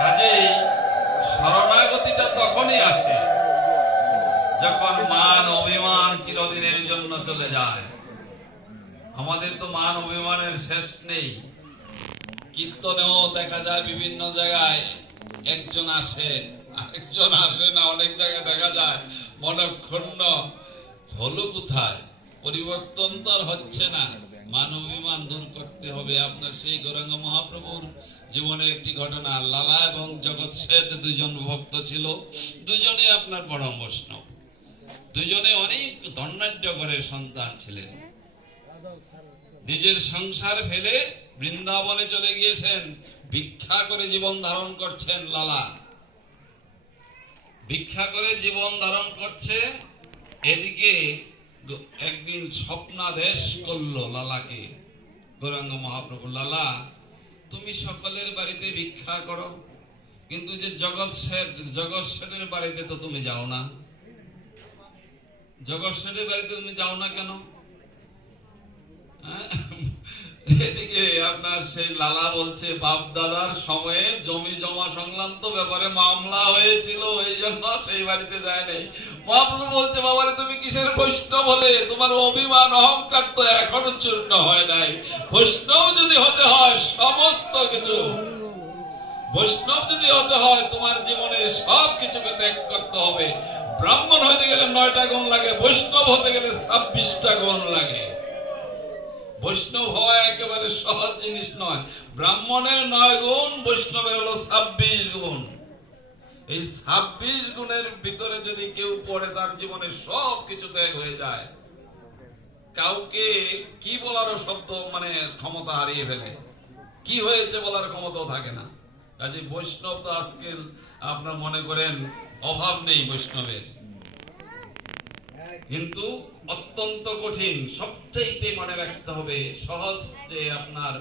কাজেই শরণাগতিটা তখনই আসে যখন মান অভিমান চিরদিনের জন্য চলে যায়। আমাদের তো মান অভিমানের শেষ নেই। কীর্তনেও দেখা যায় বিভিন্ন জায়গায় একজন আসে, আরেকজন আসে না। অনেক জায়গায় দেখা যায় মনক্ষুণ্ণ হলো কোথায়, পরিবর্তন তো আর হচ্ছে না। মান অভিমান দূর করতে হবে। আপনার সেই গৌরাঙ্গ মহাপ্রভুর জীবনের একটি ঘটনা, লালা এবং জগৎ শেঠ দুজন ভক্ত ছিল। দুজনে আপনার পরম বৈষ্ণব, দুজনে অনেক ধনাঢ্য ঘরের সন্তান ছিলেন। নিজের সংসার ফেলে বৃন্দাবনে চলে গিয়েছেন, ভিক্ষা করে জীবন ধারণ করছেন। লালা ভিক্ষা করে জীবন ধারণ করছে। এদিকে একদিন স্বপ্নাদেশ করলো লালাকে গৌরাঙ্গ মহাপ্রভু, লালা তুমি সকলের বাড়িতে ভিক্ষা করো, কিন্তু যে জগৎ শেঠের বাড়িতে তো তুমি যাও না। জগৎ শেঠের বাড়িতে তুমি যাও না কেন? এদিকে আপনার সেই লালা বলছে, বাপ দাদার সময়ে জমি জমা সংক্রান্ত ব্যাপারে মামলা হয়েছিল, এই জন্য সেই বাড়িতে যায় নাই। মহাপ্রভু বলছে, বাবারে তুমি কিসের বৈষ্ণব হলে? তোমার অভিমান অহংকার তো এখনো চূর্ণ হয় নাই। বৈষ্ণব যদি হতে হয় সমস্ত কিছু, বৈষ্ণব যদি হতে হয় তোমার জীবনের সব কিছুকে ত্যাগ করতে হবে। ব্রাহ্মণ হতে গেলে 9টা গুণ লাগে, বৈষ্ণব হতে গেলে 26টা গুণ লাগে। বৈষ্ণব হওয়া একেবারে সহজ জিনিস নয়। ব্রাহ্মণের 9 গুণ, বৈষ্ণবের হলো 26 গুণ। এই 26 গুণের ভিতরে যদি কেউ পড়ে, তার জীবনে সব কিছু ত্যাগ হয়ে যায়। কাউকে কি বলারও শব্দ ক্ষমতা হারিয়ে ফেলে, কি হয়েছে বলার ক্ষমতাও থাকে না। কাজে বৈষ্ণব তো আজকে আপনার মনে করেন অভাব নেই বৈষ্ণবের, কিন্তু অত্যন্ত কঠিন। সবচেয়ে মনে রাখতে হবে সহজ যে আপনার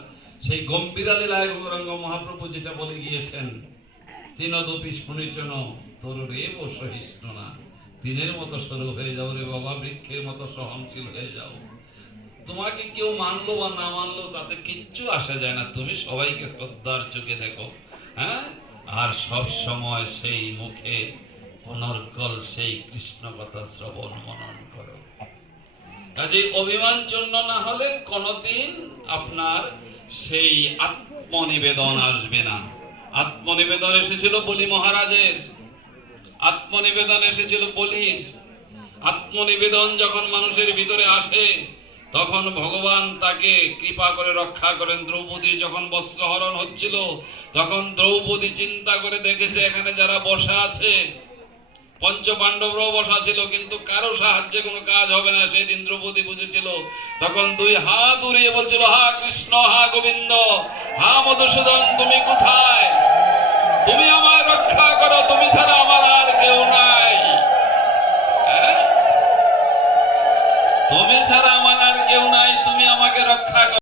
সেই গম্ভীরা লীলায় গৌরাঙ্গ মহাপ্রভু যেটা বলে গিয়েছেন, তিনদপি শুনিচন তরুরেব সহিষ্ণু না। তিনের মতো সরু হয়ে যাও রে বাবা, বৃক্ষের মতো সহনশীল হয়ে যাও। তোমাকে কেউ মানলো বা না মানলো তাতে কিচ্ছু আসা যায় না। তুমি সবাইকে শ্রদ্ধার চোখে দেখো, হ্যাঁ, আর সব সময় সেই মুখে অনর্গল সেই কৃষ্ণ কথা শ্রবণ মনন করো। কাজে অভিমান চূর্ণ না হলে কোনদিন আপনার সেই আত্মনিবেদন আসবে না। আত্মনিবেদন এসেছিল বলি মহারাজের, আত্মনিবেদন এসেছিল বলির। আত্মনিবেদন যখন মানুষের ভিতরে আসে, তখন ভগবান তাকে কৃপা করে রক্ষা করেন। দ্রৌপদী যখন বস্ত্রহরণ হচ্ছিল, তখন দ্রৌপদী চিন্তা করে দেখেছে এখানে যারা বসা আছে, পঞ্চ পাণ্ডবরাও বসা ছিল, কিন্তু কারো সাহায্যে কোনো কাজ হবে না। সেই দিন দ্রৌপদী বুঝেছিল। তখন 2 হাত উড়িয়ে বলছিল, হা কৃষ্ণ, হা গোবিন্দ, হা মধুসূদন, তুমি কোথায়? তুমি আমার রক্ষা করো, তুমি ছাড়া আমার